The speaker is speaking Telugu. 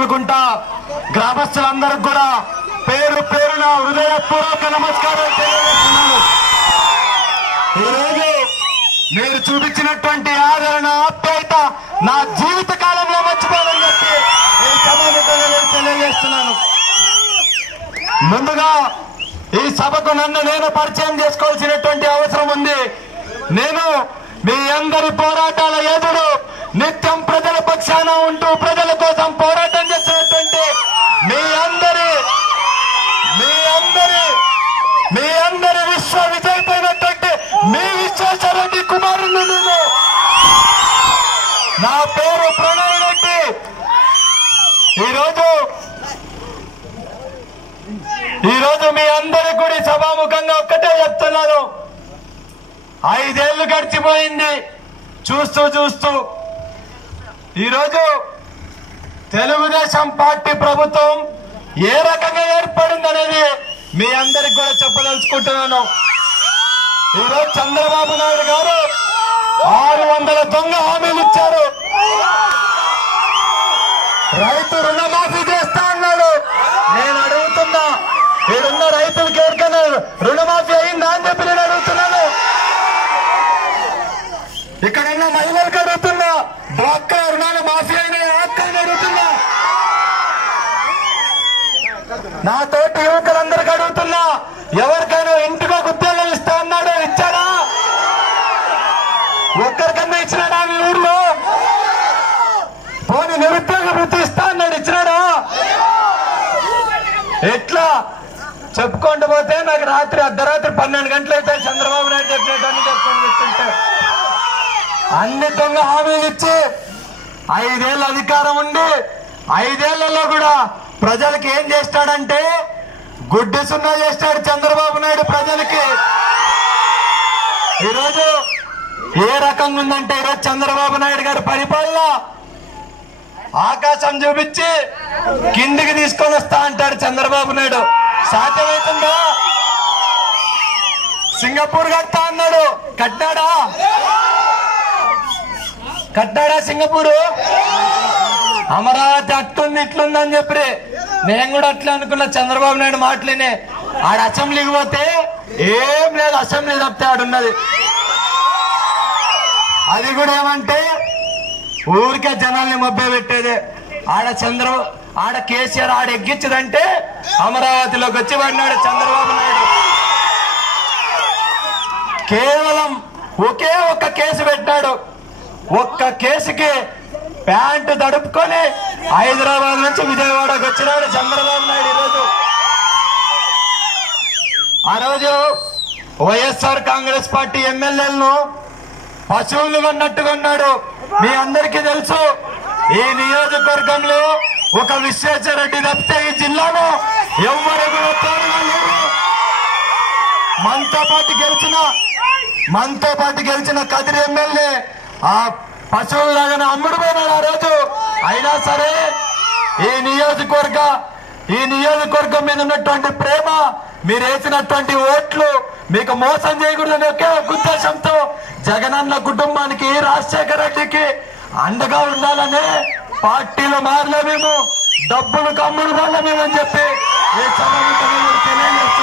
అనుకుంటా గ్రామస్తులందరికి కూడా పేరు పేరున హృదయపూర్వక నమస్కారం తెలియజేస్తున్నాను. ఈరోజు మీరు చూపించినటువంటి ఆదరణ ఆప్యాయత నా జీవిత కాలంలో మర్చిపోవాలని చెప్పి ఈ సమావేశంలో తెలియజేస్తున్నాను. ముందుగా ఈ సభకు నన్ను నేను పరిచయం చేసుకోవాల్సి నా పేరు ప్రణయ్ రెడ్డి. ఈరోజు ఈ రోజు మీ అందరి కూడా సభాముఖంగా ఒక్కటే చెప్తున్నాను. ఐదేళ్ళు గడిచిపోయింది. చూస్తూ చూస్తూ. ఈరోజు తెలుగుదేశం పార్టీ ప్రభుత్వం ఏ రకంగా ఏర్పడింది అనేది మీ అందరికి కూడా చెప్పదలుచుకుంటున్నాను. ఈరోజు చంద్రబాబు నాయుడు గారు ఆరు వందల దొంగ హామీలు ఇచ్చారు. రైతు రుణమాఫీ చేస్తా అన్నాడు. నేను అడుగుతున్నా మీరున్న రైతులకి ఎవరికైనా రుణమాఫీ అయిందా అని చెప్పి నేను అడుగుతున్నాను. ఇక్కడున్న మహిళలకు అడుగుతున్నా డ్వాక్రా రుణాలు మాఫీ అయిన అక్కని అడుగుతున్నా. నా తోటి యువకులందరికీ అడుగుతున్నా ఎవరికైనా ఇంటికి ఒక ఉద్యోగం ఇస్తా అన్నాడు ఇచ్చాడా? ఒక్కరికన్నా ఇచ్చినాడా మీ ఊర్లో? పోనీ నిరుద్యోగ వృత్తి ఇస్తా అన్నాడు ఇచ్చినాడా ఎట్లా చెప్పుకుంటూ పోతే నాకు రాత్రి అర్ధరాత్రి పన్నెండు గంటలైతే చంద్రబాబు నాయుడు చెప్పినట్టు చెప్పుకొని అన్ని దొంగ హామీలు ఇచ్చి ఐదేళ్ళ అధికారం ఉండి ఐదేళ్ళలో కూడా ప్రజలకి ఏం చేస్తాడంటే గుడ్డి సున్నా చేస్తాడు చంద్రబాబు నాయుడు ప్రజలకి. ఈరోజు ఏ రకంగా ఉందంటే ఈరోజు చంద్రబాబు నాయుడు గారి పరిపాలన ఆకాశం చూపించి కిందికి తీసుకొని వస్తా అంటాడు చంద్రబాబు నాయుడు. సాధ్యమవుతుందా సింగపూర్ కడతా అన్నాడు. కట్టాడా కట్టాడా సింగపూరు? అమరావతి అట్టుంది ఇట్లుందని చెప్పి. నేను కూడా అట్లా అనుకున్న చంద్రబాబు నాయుడు మాటలేనే. ఆడ అసెంబ్లీకి పోతే ఏం లేదు అసెంబ్లీ తప్పితే ఆడున్నది అది కూడా ఏమంటే ఊరికే జనాల్ని మభ్య పెట్టేదే ఆడ చంద్రబాబు ఆడ కేసీఆర్ ఆడ ఎగ్గించదంటే అమరావతిలోకి వచ్చి పడినాడు చంద్రబాబు నాయుడు. కేవలం ఒకే ఒక్క కేసు పెట్టాడు. ఒక్క కేసుకి ప్యాంటు దడుపుకొని హైదరాబాద్ నుంచి విజయవాడకు వచ్చినాడు చంద్రబాబు నాయుడు ఈరోజు. ఆ రోజు వైఎస్ఆర్ కాంగ్రెస్ పార్టీ ఎమ్మెల్యేలను పశువులు కొన్నట్టుగా ఉన్నాడు మీ అందరికీ తెలుసు ఈ నియోజకవర్గంలో ఒక విశ్వేశ్వరరెడ్డి తప్పితే ఈ జిల్లాలో ఎవరు కూడా తోడుగా లేరు. మనతో పాటు గెలిచిన మనతో పాటు గెలిచిన కదిరి ఎమ్మెల్యే ఆ పశువులాగానే అమ్ముడు పోయినాడు ఆ రోజు. అయినా సరే ఈ నియోజకవర్గ ఈ నియోజకవర్గం మీద ఉన్నటువంటి ప్రేమ మీరు వేసినటువంటి ఓట్లు మీకు మోసం చేయకూడదని ఒకే ఒక ఉద్దేశంతో జగనన్న కుటుంబానికి రాజశేఖర రెడ్డికి అండగా ఉండాలనే పార్టీలో మారలే మేము డబ్బులు కమ్ముడు వాళ్ళ మేమని చెప్పి ఈ సభ మీకు